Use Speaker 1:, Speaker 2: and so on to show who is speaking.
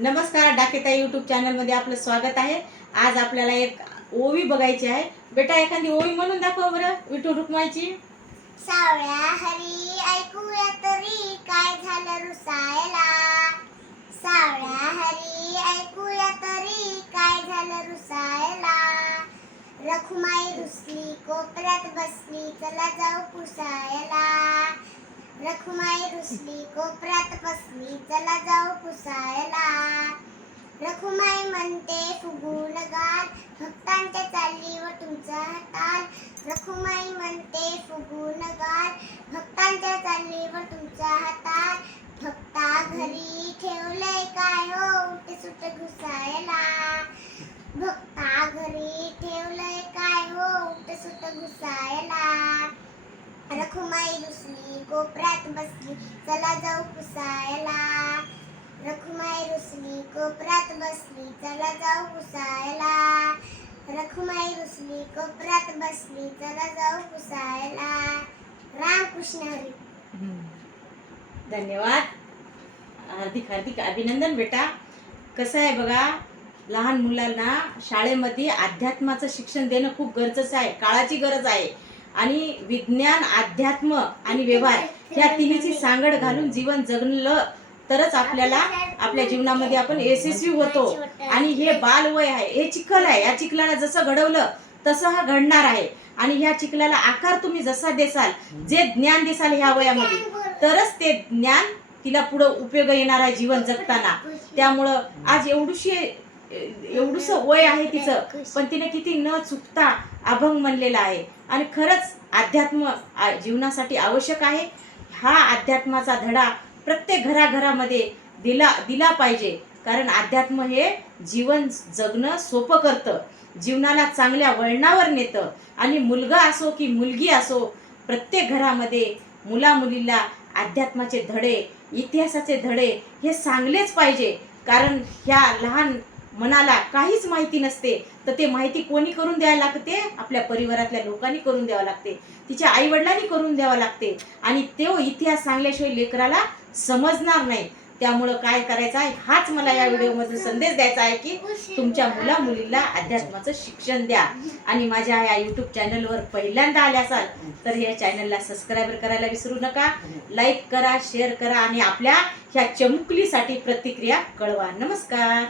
Speaker 1: नमस्कार डाकेता यूट्यूब चॅनलमध्ये आपलं स्वागत आहे. आज आपल्याला एक ओवी बघायची आहे. बेटा एखादी ओवी म्हणून दाखव बरं विठू रुक्माईची.
Speaker 2: सावळ्या हरी ऐकूया तरी काय झालं रुसायला. सावळ्या हरी ऐकूया तरी काय झालं रुसायला. रखुमाई रुसली कोपऱ्यात बसली चला जाऊ पुसायला. रखुमाई रुसली कोपऱ्यात बसली चला जाऊ पुसायला. रखुमाई म्हणते फुगून गाल भक्तांच्या चालीवर तुमचा ताल. रखुमाई म्हणते फुगून गाल भक्तांच्या चालीवर तुमचा हाताल भक्ता घरी ठेवलंय काय हो उठ सुट घुसायला. भक्ता घरी ठेवलंय काय हो उठ सुट घुसायला. रखुमाई रुसली कोपऱ्यात बसली चला जाऊ पुसायला. रखुमाई रुसली कोपऱ्यात बसली चला जाऊ पुसायला. रखुमाई रुसली कोपऱ्यात बसली चला जाऊ पुसायला. रामकृष्ण हरी.
Speaker 1: धन्यवाद. हार्दिक हार्दिक अभिनंदन बेटा. कसं आहे बघा लहान मुलांना शाळेमध्ये अध्यात्माचं शिक्षण देणं खूप गरजेचं आहे काळाची गरज आहे. आणि विज्ञान अध्यात्म आणि व्यवहार ह्या तिन्हीची सांगड घालून जीवन जगलं तरच आपल्याला आपल्या जीवनामध्ये आपण यशस्वी होतो. आणि हे बालवय आहे हे चिखल आहे. या चिखलाला जसं घडवलं तसं हा घडणार आहे. आणि ह्या चिखलाला आकार तुम्ही जसा देसाल जे ज्ञान देसाल ह्या वयामध्ये तरच ते ज्ञान तिला पुढं उपयोग येणार आहे जीवन जगताना. त्यामुळं आज एवढीशी एवढंसं वय आहे तिचं पण तिने किती न चुकता अभंग म्हणलेला आहे. आणि खरंच अध्यात्म जीवनासाठी आवश्यक आहे. हा अध्यात्माचा धडा प्रत्येक घराघरामध्ये दिला दिला पाहिजे. कारण अध्यात्म हे जीवन जगणं सोपं करतं. जीवनाला चांगल्या वळणावर नेतं. आणि मुलगा असो की मुलगी असो प्रत्येक घरामध्ये मुला मुलीला अध्यात्माचे धडे इतिहासाचे धडे हे सांगलेच पाहिजे. कारण ह्या लहान मनाला काहीच माहिती नसते. तर ते माहिती कोणी करून द्यायला लागते? आपल्या परिवारातल्या लोकांनी करून द्यावं लागते. तिच्या आईवडिलांनी करून द्यावं लागते. आणि तो इतिहास सांगल्याशिवाय लेकराला समजणार नाही. त्यामुळं काय करायचं आहे? हाच मला या व्हिडिओमधून संदेश द्यायचा आहे की तुमच्या मुला मुलीला अध्यात्माचं शिक्षण द्या. आणि माझ्या या यूट्यूब चॅनलवर पहिल्यांदा आल्या असाल तर या चॅनलला सबस्क्राईब करायला विसरू नका. लाईक करा शेअर करा आणि आपल्या ह्या चमुकलीसाठी प्रतिक्रिया कळवा. नमस्कार.